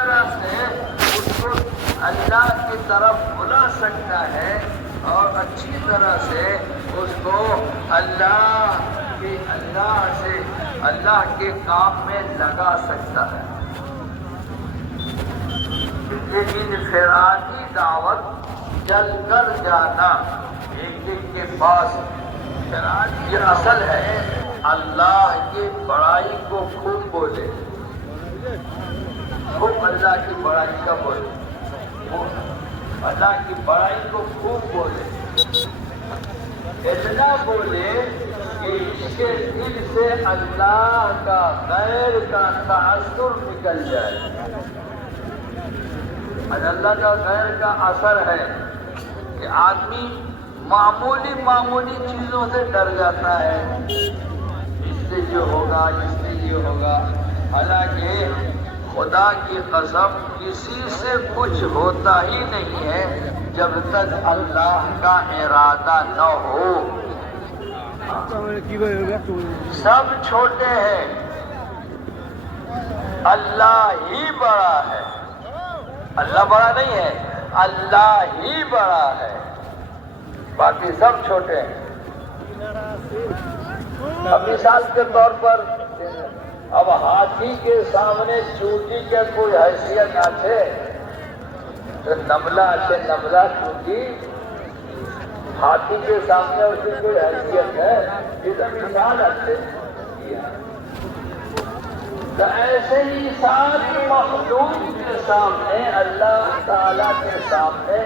طرح سے اس کو اللہ کی طرف بلا سکتا ہے اور اچھی طرح سے اس کو اللہ کے کام میں لگا سکتا ہے۔ انفرادی دعوت چل کر جانا ایک کے پاس یہ اصل ہے، اللہ کی بڑائی کو خوب بولے، خوب اللہ کی بڑائی کا بولے، اللہ کی بڑائی کو خوب بولے، اتنا بولے کہ اس کے دل سے اللہ کا غیر کا تاثر نکل جائے۔ اللہ کا غیر کا اثر ہے کہ آدمی معمولی چیزوں سے ڈر جاتا ہے، اس سے یہ ہوگا، اس سے یہ ہوگا، حالانکہ خدا کی قسم کسی سے کچھ ہوتا ہی نہیں ہے جب تک اللہ کا ارادہ نہ ہو۔ سب چھوٹے ہیں، اللہ ہی بڑا ہے، اللہ بڑا نہیں ہے، اللہ ہی بڑا ہے، باقی سب چھوٹے ہیں۔ اب مثال کے طور پر اب ہاتھی کے سامنے چونٹی کے کوئی حیثیت آچھے تو نملہ اچھے، نملہ چونٹی ہاتھی کے سامنے اس کی کوئی حیثیت ہے، یہ تو مثال اچھے۔ تو ایسے ہی ساری مخلوق کے سامنے، اللہ تعالیٰ کے سامنے،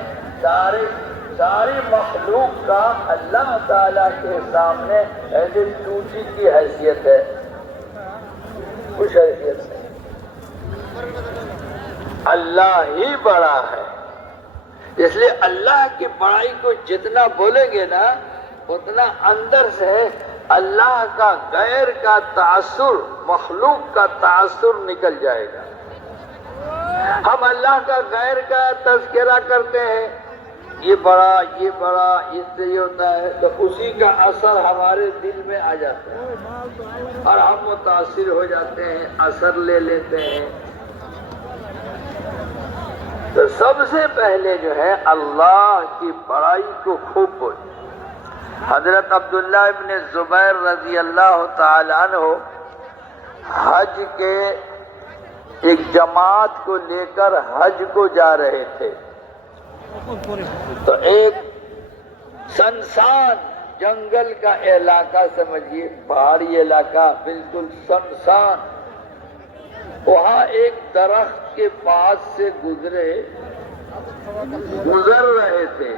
ساری مخلوق کا اللہ تعالیٰ کے سامنے ایسے چونٹی کی حیثیت ہے، کچھ حیثیت نہیں۔ اللہ ہی بڑا ہے، اس لیے اللہ کی بڑائی کو جتنا بولیں گے نا اتنا اندر سے اللہ کا غیر کا تاثر، مخلوق کا تاثر نکل جائے گا۔ ہم اللہ کا غیر کا تذکرہ کرتے ہیں، یہ بڑا، یہ بڑا، اس سے یہ ہوتا ہے، تو اسی کا اثر ہمارے دل میں آ جاتا ہے اور ہم متاثر ہو جاتے ہیں، اثر لے لیتے ہیں۔ تو سب سے پہلے جو ہے اللہ کی بڑائی کو خوب بولے۔ حضرت عبداللہ ابن زبیر رضی اللہ تعالیٰ عنہ حج کے ایک جماعت کو لے کر حج کو جا رہے تھے، تو ایک سنسان جنگل کا علاقہ سمجھیے، پہاڑی علاقہ بالکل سنسان، وہاں ایک درخت کے پاس سے گزر رہے تھے،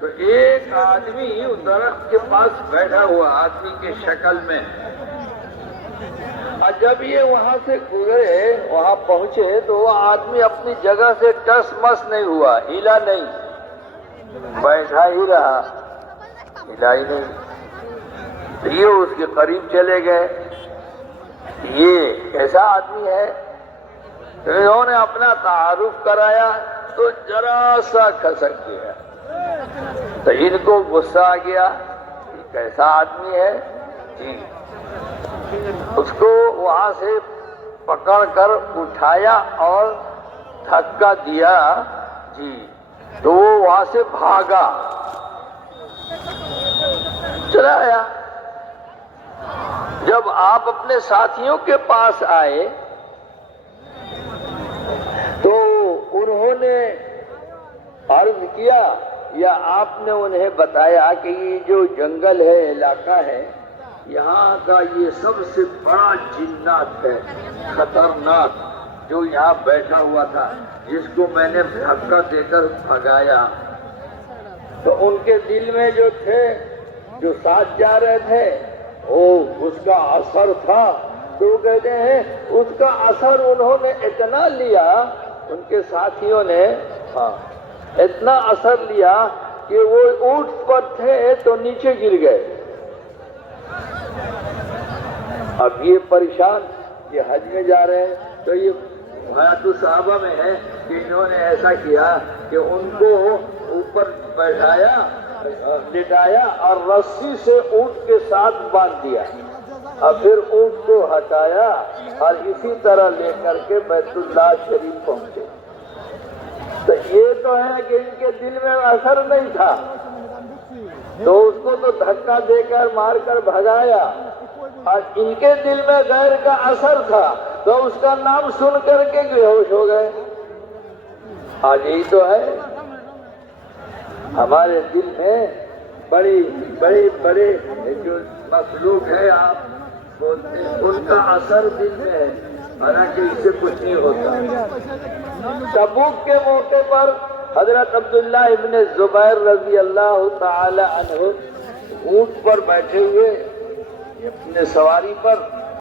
تو ایک آدمی اس درخت کے پاس بیٹھا ہوا، آدمی کی شکل میں، اور جب یہ وہاں سے گزرے، وہاں پہنچے تو وہ آدمی اپنی جگہ سے ٹس مس نہیں ہوا، ہلا نہیں، بیٹھا ہی رہا، ہلا ہی نہیں۔ یہ اس کے قریب چلے گئے، یہ کیسا آدمی ہے؟ تو انہوں نے اپنا تعارف کرایا تو ذرا سا کھسک گیا، تو ان کو غصہ آ گیا، یہ کیسا آدمی ہے جی۔ اس کو وہاں سے پکڑ کر اٹھایا اور دھکا دیا جی، تو وہ وہاں سے بھاگا، چلا آیا۔ جب آپ اپنے ساتھیوں کے پاس آئے تو انہوں نے عرض کیا یا آپ نے انہیں بتایا کہ یہ جو جنگل ہے، علاقہ ہے، یہاں کا یہ سب سے بڑا جنات ہے، خطرناک، جو یہاں بیٹھا ہوا تھا، جس کو میں نے دھکا دے کر بھگایا۔ تو ان کے دل میں جو تھے، جو ساتھ جا رہے تھے، وہ اس کا اثر تھا، تو کہتے ہیں اس کا اثر انہوں نے اتنا لیا، ان کے ساتھیوں نے اتنا اثر لیا کہ وہ اونٹ پر تھے تو نیچے گر گئے۔ اب یہ پریشان، یہ حج میں جا رہے ہیں، تو یہ حیات الصحابہ میں ہے کہ انہوں نے ایسا کیا کہ ان کو اوپر بیٹھایا، لٹایا اور رسی سے اونٹ کے ساتھ باندھ دیا، اور پھر اونٹ کو ہٹایا اور اسی طرح لے کر کے بیت اللہ شریف پہنچے۔ تو یہ تو ہے کہ ان کے دل میں اثر نہیں تھا، تو اس کو تو دھکا دے کر مار کر بھگایا، اور ان کے دل میں غیر کا اثر تھا تو اس کا نام سن کر کے بے ہوش ہو گئے۔ آج یہی تو ہے، ہمارے دل میں بڑے جو مخلوق ہے آپ بولتے ہیں ان کا اثر دل میں ہے، حالانکہ اس سے کچھ نہیں ہوتا۔ تبوک کے موقع پر حضرت عبداللہ ابن زبیر رضی اللہ تعالی عنہ اونٹ پر بیٹھے ہوئے اپنے سواری پر